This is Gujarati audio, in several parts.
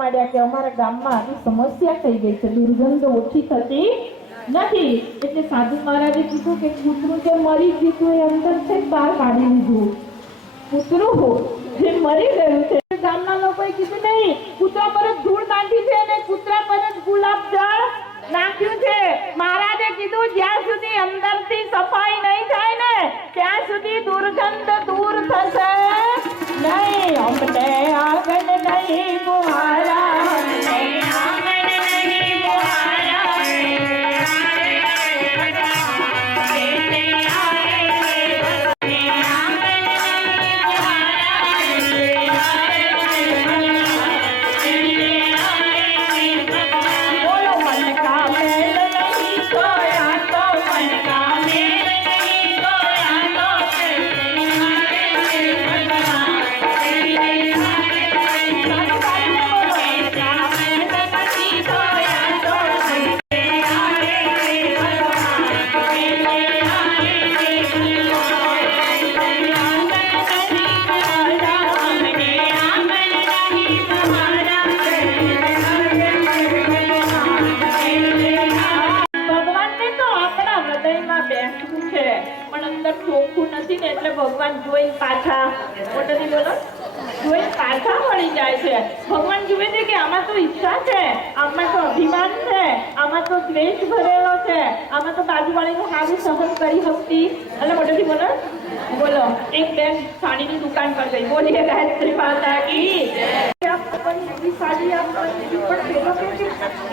માંડ્યા કે અમારા ગામમાં આવી સમસ્યા થઈ ગઈ છે, દુર્ગંધ ઓછી થતી નથી. એટલે સાધુ મહારાજે કીધું કે કૂતરું જે મરી ગયું એ અંદર છે બહાર કાઢી લીધું. કૂતરું જે મરી ગયું છે, ગામના લોકોએ કીધું નહીં, કૂતરા પર જ ધૂળ બાંધી છે અને કૂતરા પર જ ગુલાબ જળ નાખ્યું છે. મહારાજે કીધું જ્યાં સુધી અંદરથી સફાઈ નહીં થાય ને ત્યાં સુધી દુર્ગંધ દૂર થશે નહીં. અમને આગળ નહીં બુહારા, ભગવાન જોઈ પાછા મોટેથી બોલો, જોઈ પાછા વળી જાય છે. ભગવાન જુએ છે કે આમાં તો ઈચ્છા છે, આમાં તો અભિમાન છે, આમાં તો દ્વેષ ભરેલો છે, આમાં તો બાજુવાળીનું સારું સહન કરી શકતી. એટલે મોટેથી બોલો બોલો. એક બેન સાડીની દુકાન પર ગઈ, બોલીએ ગાયત્રી માતા કી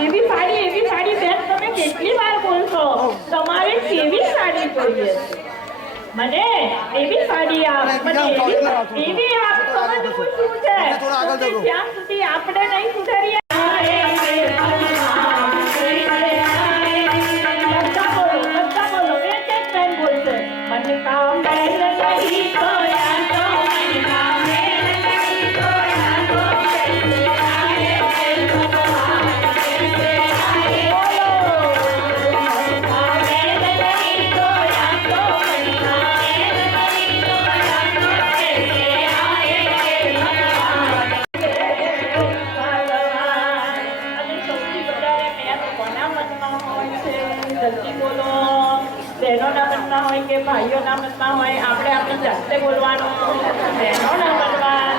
એવી સાડી બેન તમે કેટલી વાર બોલશો? તમારે કેવી સાડી જોઈએ? મને એવી સાડી આપ, મને એવી આપ. સમજવું શું છે? જ્યાં સુધી આપણે નહીં સુધરીએ બધા બોલો, એક એક બેન બોલશે મને કામ નહીં હોય કે ભાઈઓના મનમાં હોય, આપણે આપણે જાતે બોલવાનું. બહેનોના મનમાં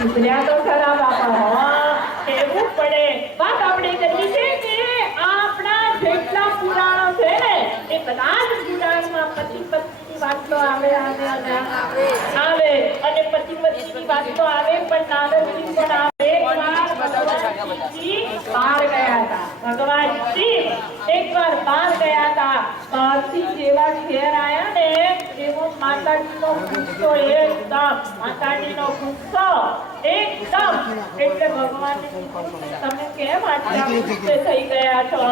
ગુજર્યા તો ખરા બાપા, કહેવું પડે. વાત આપણે કરી છે કે આપણા જેટલા પુરાણો છે ને એ બધા જ પુરાણમાં પતિ પત્નીની વાત તો આવે અને પતિ પત્નીની વાત તો આવે, પણ નારદજી પણ આવે. બહાર ગયા હતા ભગવાનજી, એકવાર બહાર ગયા હતા. બહારથી જેવા ઘેર આયા ને એવો માતાજીનો ગુસ્સો, એકદમ માતાજીનો ગુસ્સો એકદમ. એટલે ભગવાન તમે કેમ આટલા ગુસ્સે થઈ ગયા છો?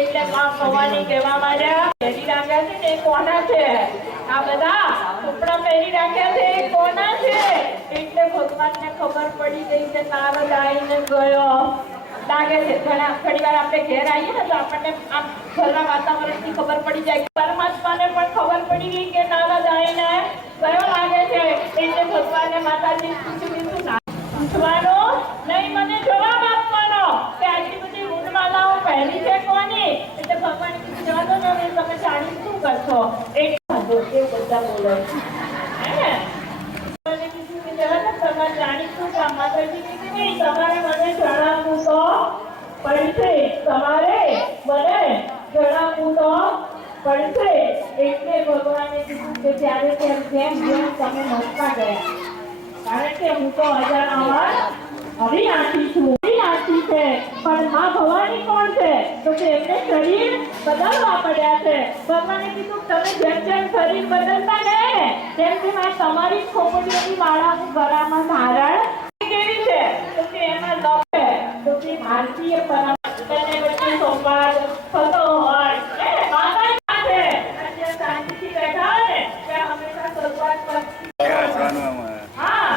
એટલે ભવાની કહેવા માંડ્યા, પહેરી રાખ્યા છે ને એ કોના છે? આ બધા કપડા પહેરી રાખ્યા છે એ કોના છે? એટલે ભગવાનને ખબર પડી ગઈ છે. નારદ આવીને ગયો. લાગે છે ઘણી વાર આપણે ઘેર આવીએ ને તો આપણને આમ ઘરના વાતાવરણની ખબર પડી જાય. પરમાત્માને પણ ખબર પડી ગઈ કે નારદ આવીને ગયો લાગે છે. એટલે ભગવાનને માતાજી પૂછવાનો નહીં, મને જવાબ આપવાનો કે આટલી બધી ઊંડમાલાઓ પહેરી છે કોની? એટલે ભગવાન જવા દો ને, તમે જાણી શું કરશો? એ બધા બોલે ભગવાન જાણીશું કામ માતાજી કીધું નહીં, તમારે મને જણાવવું તો પડશે, તમારે મને જણાવવું તો પડશે. એટલે ભગવાને કીધું કે ત્યારે જેમ જેમ તમે નહોતા ગયા, કારણ કે હું તો અજાણ્યા અવિનાશી છું, અવિનાશી છે. પણ માં ભવાની કોણ છે? તો કે એમને શરીર બદલવા પડ્યા છે. ભગવાને કીધું તમે જેમ જેમ શરીર બદલતા ને તેમ તેમ આ તમારી ખોપડીઓની માળાનું ગળામાં ધારણ કેવી છે? તો કે એમાં લખે તો કે ભારતીય પરંપરાને વચ્ચે સંવાદ થતો હોય માતાની સાથે શાંતિથી બેઠા હોય ને ત્યાં હંમેશા શરૂઆત કરતી. હા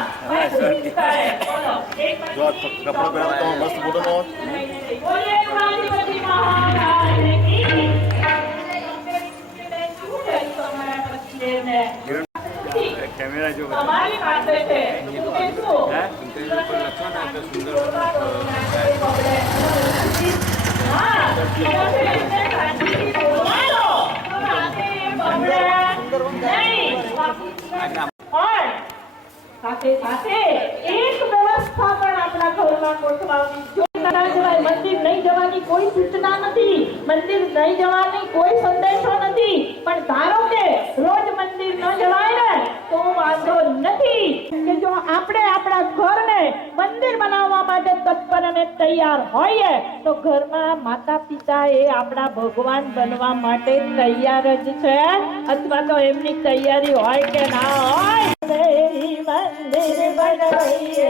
બોલો એક કપડો પહેરતો મસ્ત ફોટો નો બોલીએ ગાંધીજી મહારાજ કી કેમેરા જો તમારી પાસે છે. સાથે સાથે એક વ્યવસ્થા પણ આપણા ઘરમાં ગોઠવાવી જોઈએ. મંદિર નહીં જવાની કોઈ સૂચના નથી, મંદિર નહીં જવાની કોઈ સંદેશો નથી, પણ ધારો કે રોજ મંદિર ન જવાય ને તો વાંધો નથી કે જો આપણે આપણા ઘરને મંદિર બનાવવા માટે તત્પર અને તૈયાર હોઈએ તો ઘરમાં માતા પિતા એ આપણા ભગવાન બનવા માટે તૈયાર જ છે, અથવા તો એમની તૈયારી હોય કે ના હોય. મંદિર બનાવીએ